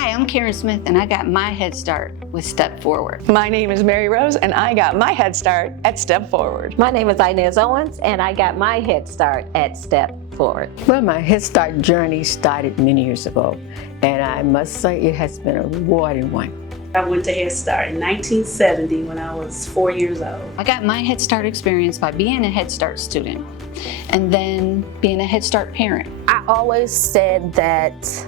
Hi, I'm Karen Smith, and I got my head start with Step Forward. My name is Mary Rose, and I got my head start at Step Forward. My name is Inez Owens, and I got my head start at Step Forward. Well, my Head Start journey started many years ago, and I must say it has been a rewarding one. I went to Head Start in 1970 when I was 4 years old. I got my Head Start experience by being a Head Start student and then being a Head Start parent. I always said that,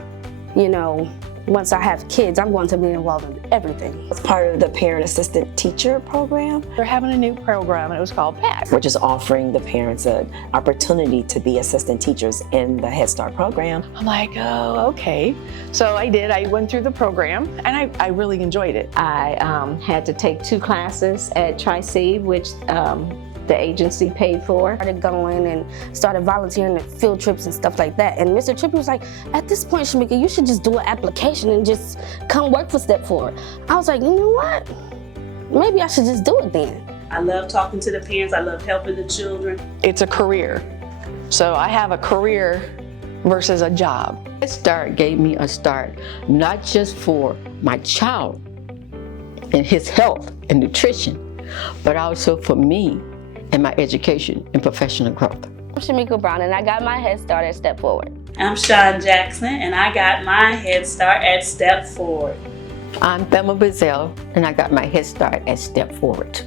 once I have kids, I'm going to be involved in everything. It's part of the Parent Assistant Teacher Program. We're having a new program, and it was called PATT. We're just offering the parents an opportunity to be assistant teachers in the Head Start program. I'm like, oh, okay. So I did. I went through the program, and I really enjoyed it. I had to take 2 classes at Tri-C, which the agency paid for. I started going and started volunteering at field trips and stuff like that. And Mr. Trippy was like, at this point, Shamika, you should just do an application and just come work for Step Forward. I was like, you know what? Maybe I should just do it then. I love talking to the parents. I love helping the children. It's a career. So I have a career versus a job. Head Start gave me a start, not just for my child and his health and nutrition, but also for me and my education and professional growth. I'm Shamika Brown, and I got my Head Start at Step Forward. I'm Shawn Jackson, and I got my Head Start at Step Forward. I'm Thelma Bazell, and I got my Head Start at Step Forward.